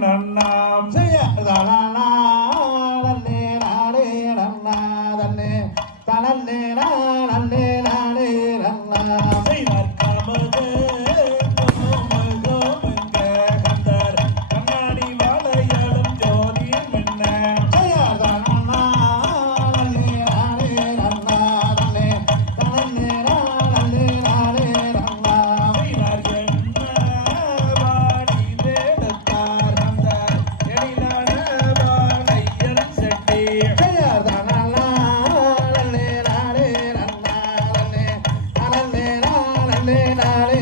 நன்னாம் நாடே